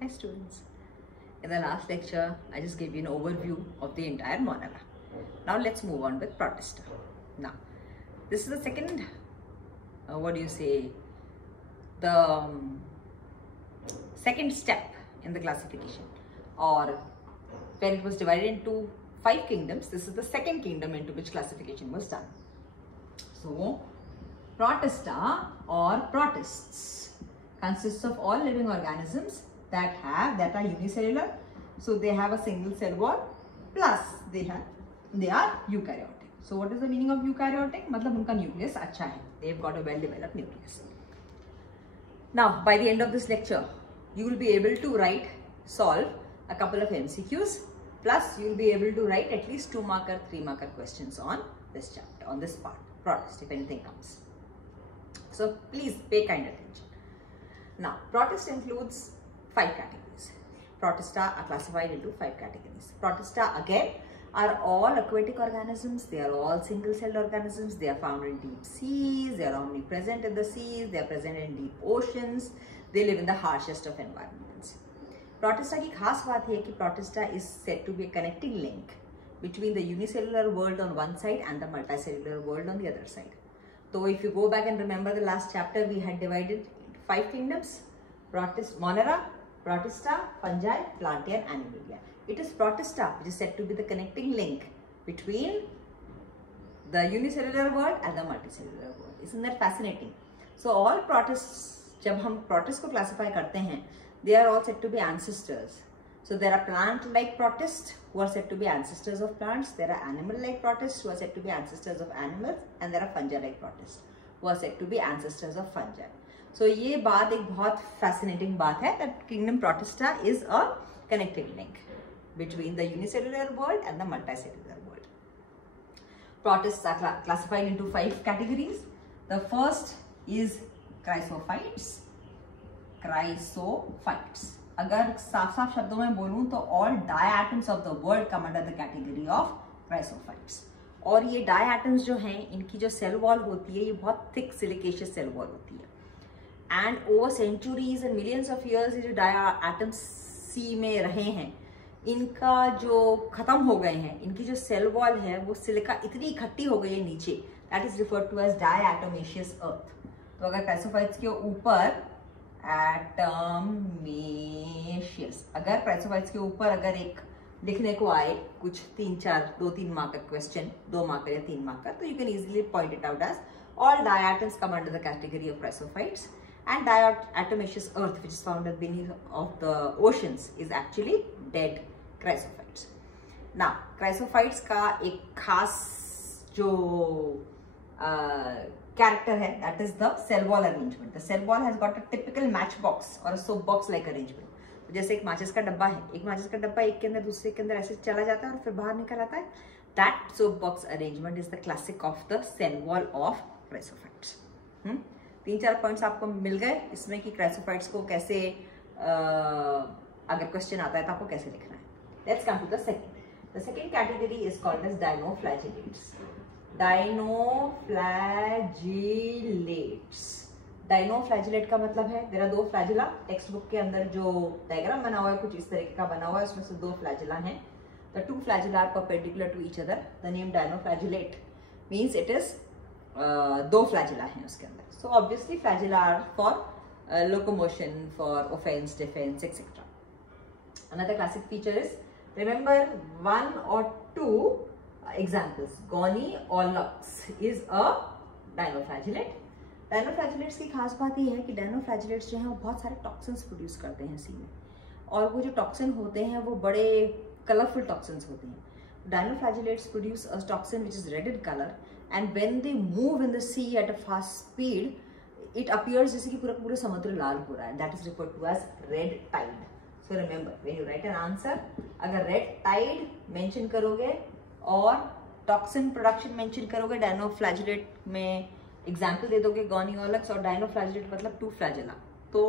Hi students. In the last lecture, I just gave you an overview of the entire Monera. Now let's move on with Protista. Now, this is the second, the second step in the classification, or when it was divided into 5 kingdoms, this is the second kingdom into which classification was done. So, Protista or protists consists of all living organisms that are unicellular. So they have a single cell wall, plus they are eukaryotic. So what is the meaning of eukaryotic? मतलब उनका nucleus अच्छा है. They've got a well developed nucleus. Now by the end of this lecture, you will be able to solve a couple of MCQs, plus you will be able to write at least 2 marker, 3 marker questions on this chapter, on this part, protist, if anything comes. So please pay kind attention. Now, protist includes 5 categories. Protista are classified into 5 categories. Protista again are all aquatic organisms. They are all single-celled organisms. They are found in deep seas. They are omnipresent in the seas. They are present in deep oceans. They live in the harshest of environments. Protista की खास बात है कि Protista is said to be a connecting link between the unicellular world on one side and the multicellular world on the other side. So if you go back and remember the last chapter, we had divided into 5 kingdoms: Monera, Protista, Fungi, Plantae and Animalia. It is Protista which is said to be the connecting link between the unicellular world and the multicellular world. Isn't that fascinating? So all protists, जब हम protists को classify करते हैं, they are all said to be ancestors. So there are plant-like protists who are said to be ancestors of plants. There are animal-like protists who are said to be ancestors of animals, and there are fungi-like protists who are said to be ancestors of fungi. So ये बात एक बहुत fascinating बात है that kingdom Protista is a connecting link between the unicellular world and the multicellular world. Protists are classified into 5 categories. The first is chrysophytes. Chrysophytes. अगर साफ-साफ शब्दों में बोलूं तो all diatoms of the world come under the category of chrysophytes. और ये diatoms जो हैं, इनकी जो cell wall होती है, ये बहुत thick silicaceous cell wall होती है. And over centuries and millions of years ये जो diatoms sea में रहे हैं, इनका जो खत्म हो गए हैं, इनकी जो cell wall है, वो सिलिका इतनी इकट्ठी हो गई है नीचे, that is referred to as diatomaceous earth. तो अगर chrysophytes के ऊपर एटमेशियस, अगर क्राइसोफाइट्स के ऊपर अगर एक लिखने को आए कुछ 2-3 मार्कर क्वेश्चन, 2 मार्कर या 3 मार्कर, तो you can easily point it out as all diatoms come under the category of chrysophytes, and diatomaceous earth which is found beneath of the oceans is actually dead chrysophytes. Now chrysophytes का एक खास जो character है, that is the cell wall arrangement. The cell wall has got a typical matchbox or a soap box like arrangement. तो जैसे एक माचिस का डब्बा है, एक माचिस का डब्बा एक के अंदर दूसरे के अंदर ऐसे चला जाता है और फिर बाहर निकल आता है. That soap box arrangement is the classic of the cell wall of chrysophytes. 3-4 points आपको मिल गए इसमें कि क्राइसोफाइट्स को कैसे अगर क्वेश्चन आता है तो आपको कैसे लिखना है. Let's come to the second. The second category is called as dinoflagellates. Dinoflagellates. Dinoflagellate का मतलब है there are 2 flagella. Text book के अंदर जो डायग्राम बना हुआ है कुछ इस तरीके का बना हुआ है, उसमें से 2 flagella हैं. The 2 flagella are perpendicular to each other. The name dinoflagellate means it is 2 flagella हैं उसके अंदर. So obviously flagella are for locomotion, for offense, defense, etc. Another classic feature is, remember 1 or 2 examples. Goniolox is a dinoflagellate. Dinoflagellates की खास बात ये है कि dinoflagellates जो हैं वो बहुत सारे टॉक्सिन्स प्रोड्यूस करते हैं सी में, और वो जो टॉक्सिन होते हैं वो बड़े कलरफुल टॉक्सिन्स होते हैं. Dinoflagellates produce a toxin which is red in color, and when they move in the sea at a fast speed, it appears जैसे कि पूरा समुद्र लाल हो रहा है. That is referred to as red tide. So remember, when you write an answer, अगर red tide mention करोगे और टॉक्सिन प्रोडक्शन मेंशन करोगे, डायनोफ्लैजेलेट में एग्जांपल दे दोगे गॉनियोलक्स और डायनोफ्लैजेलेट मतलब 2 फ्लैजेला, तो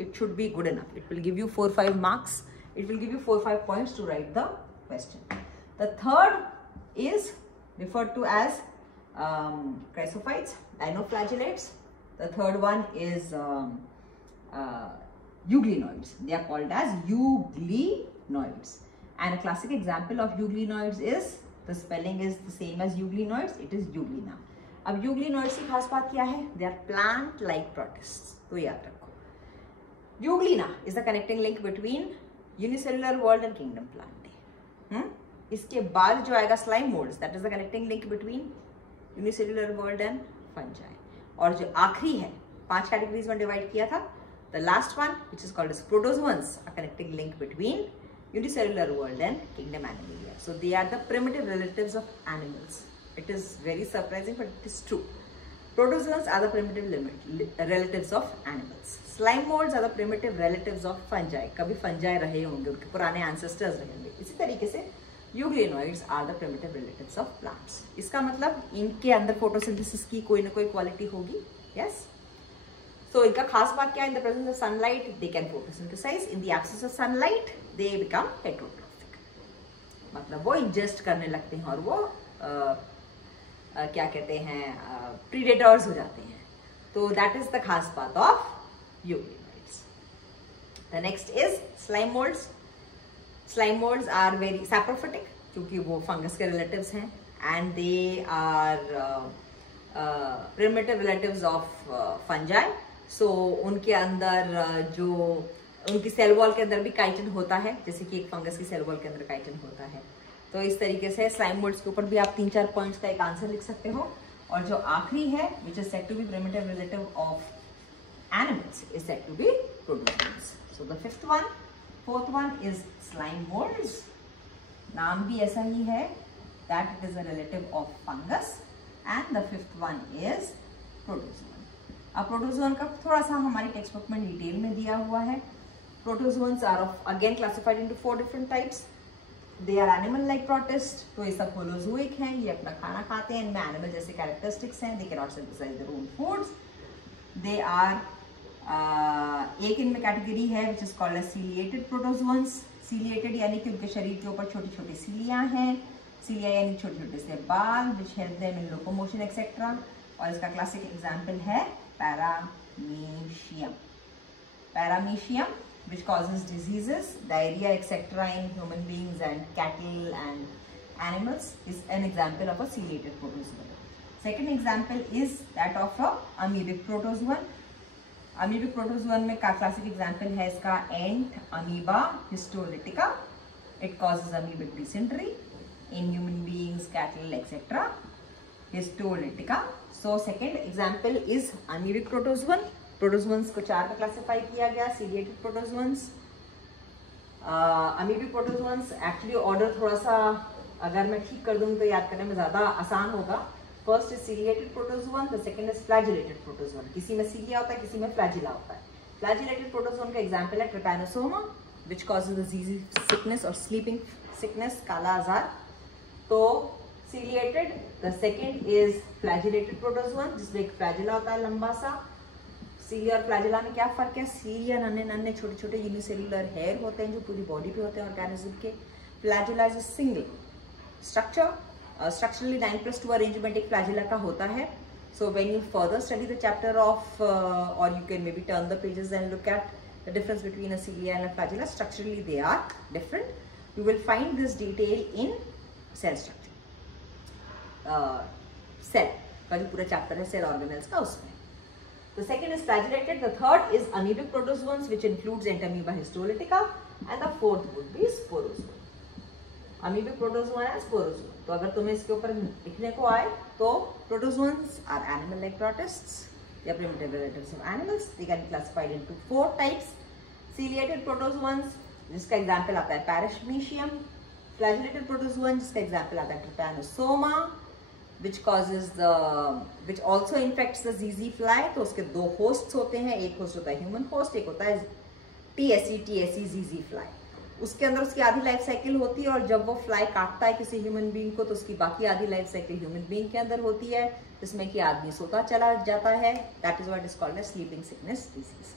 it should be good enough. It will give you 4-5 marks. It will give you 4-5 points to write the question. The third is referred to as chrysophytes, dinoflagellates. The third one is euglenoids. They are called as euglenoids. And a classic example of euglenoids is, the spelling is the same as euglenoids, it is euglena. अब euglenoids की खास बात क्या है? They are plant-like protists. तो याद रखो. Euglena is the connecting link between unicellular world and kingdom Plantae. इसके बाद जो आएगा slime molds, that is the connecting link between unicellular world and fungi. और जो आखिरी है, 5 categories में divide किया था. The last one, which is called as protozoans, a connecting link between unicellular world and kingdom Animalia. So they are the primitive relatives of animals. It is very surprising, but it is true. Protozoans are the primitive relatives of animals. Slime molds are the primitive relatives of fungi. कभी fungi रहे होंगे, उनके पुराने ancestors रहेंगे. इसी तरीके से euglenoids are the primitive relatives of plants. इसका मतलब इनके अंदर photosynthesis की कोई ना कोई quality होगी. Yes. So इनका खास बात क्या है? In the presence of sunlight, they can photosynthesize. In the absence of sunlight, they become heterotrophic. मतलब वो ingest करने लगते हैं और वो क्या कहते हैं, predators हो जाते हैं. तो that is the खास बात of euglenoids. The next is slime molds. Slime molds are very saprophytic क्योंकि वो fungus के relatives हैं, and they are primitive relatives of fungi. So उनके अंदर जो उनकी सेल वॉल के अंदर भी काइटिन होता है, जैसे कि एक फंगस की सेल वॉल के अंदर काइटिन होता है. तो इस तरीके से स्लाइम मोल्ड्स के ऊपर भी आप 3-4 पॉइंट्स का एक आंसर लिख सकते हो. और जो आखिरी है, which is said to be primitive relative of animals, is said to be protozoans. So the fourth one is slime molds. नाम भी ऐसा ही है, that it is a relative of fungus, and the fifth one is protozoan. अब protozoan का थोड़ा सा हमारी text book में डिटेल में दिया हुआ है. Protozoans are again classified into 4 different types. They are animal like protist, तो ये सब होलोजोइक हैं, ये अपना खाना खाते हैं, इनमें एनिमल जैसे कैरेक्टरिस्टिक्स हैं. They can not synthesise their own foods. They are एक इनमें कैटेगरी है which is called as ciliated protozoans. Ciliated यानी कि उनके शरीर के ऊपर छोटी छोटी सीलियाँ हैं. सीलिया यानी छोटे छोटे से बाल which help them in locomotion etcetera. और इसका क्लासिक एग्जाम्पल है Paramecium. Paramecium, which causes diseases, diarrhea, etc. in human beings and cattle and animals, is an example of a ciliated protozoan. Second example is that of a amoebic protozoan. Amoebic protozoan में का classic example है इसका ant amoeba histolytica. It causes amoebic dysentery in human beings, cattle, etc. Histolytica. So second example is amoebic protozoan. Protozoans को 4 में classify किया गया. Ciliated protozoans, amoebic protozoans. Actually order थोड़ा सा अगर मैं ठीक कर दूँ तो याद करने में ज़्यादा आसान होगा. First is ciliated protozoan, the second is flagellated protozoan. किसी में cilia होता है, किसी में flagella होता है. Flagellated protozoan का example है trypanosoma, which causes the disease sickness or sleeping sickness, काला आजार. तो ciliated, the second is flagellated protozoan, जिसमें एक flagella होता है लंबा सा. cilia और flagella में क्या फर्क है? cilia नन्हे नन्हे छोटे छोटे यूनिसेलुलर हेयर होते हैं जो पूरी बॉडी पे होते हैं ऑर्गेनिज्म के. flagella is a single structure. Structurally 9+2 arrangement एक flagella का होता है. So when you further study the chapter of or you can maybe turn the pages and look at the difference between a cilia and a flagella, structurally they are different. You will find this detail in cell structure. Cell का जो पूरा chapter है cell organelles का, उसमें. The second is flagellated. The third is amoebic protozoans, which includes Entamoeba histolytica, and the fourth would be sporozoan. Amoebic protozoan and sporozoan. तो अगर तुम्हें इसके ऊपर लिखने को आए तो protozoans are animal-like protists. They are primitive relatives of animals. They can be classified into 4 types. Ciliated protozoans, जिसका एग्जाम्पल आता है Paramecium. Flagellated protozoan, जिसका एग्जाम्पल आता है Trypanosoma, which also infects the ZZ fly. तो उसके 2 hosts होते हैं. एक host होता है human host, एक होता है TSE ZZ fly. उसके अंदर उसकी आधी लाइफ साइकिल होती है और जब वो फ्लाई काटता है किसी ह्यूमन बीइंग को तो उसकी बाकी आधी लाइफ साइकिल ह्यूमन बीइंग के अंदर होती है, जिसमें कि आदमी सोता चला जाता है. That is what is called as sleeping sickness disease.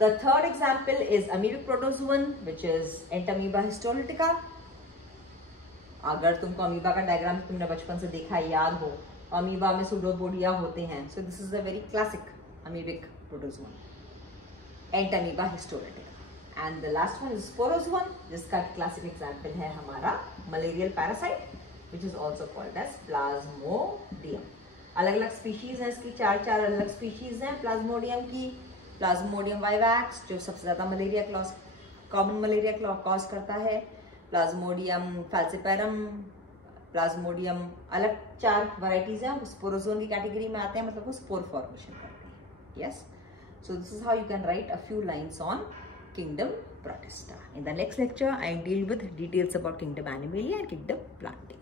The third example is amoebic protozoan, which is Entamoeba histolytica. अगर तुमको अमीबा का डायग्राम तुमने बचपन से देखा है, याद हो, अमीबा में सुडोपोडिया होते हैं. So this is a very classic amoebic protozoan. Entamoeba histolytica. And the last one is sporozoan, जिसका क्लासिक एग्जाम्पल है हमारा malarial parasite which is also called as Plasmodium. अलग अलग स्पीशीज हैं इसकी, चार अलग अलग स्पीशीज हैं प्लाज्मोडियम की। प्लाज्मोडियम वाइवैक्स जो सबसे ज्यादा मलेरिया कॉमन मलेरिया कॉज करता है, प्लाज्मोडियम फैल्सिपेरम, प्लाज्मोडियम, अलग 4 वैरायटीज हैं, स्पोरोजोन की कैटेगरी में आते हैं, मतलब वो स्पोर फॉर्मेशन करते हैं। Yes, so this is how you can write a few lines on kingdom Protista. In the next lecture I deal with details about kingdom Animalia and kingdom Plantae.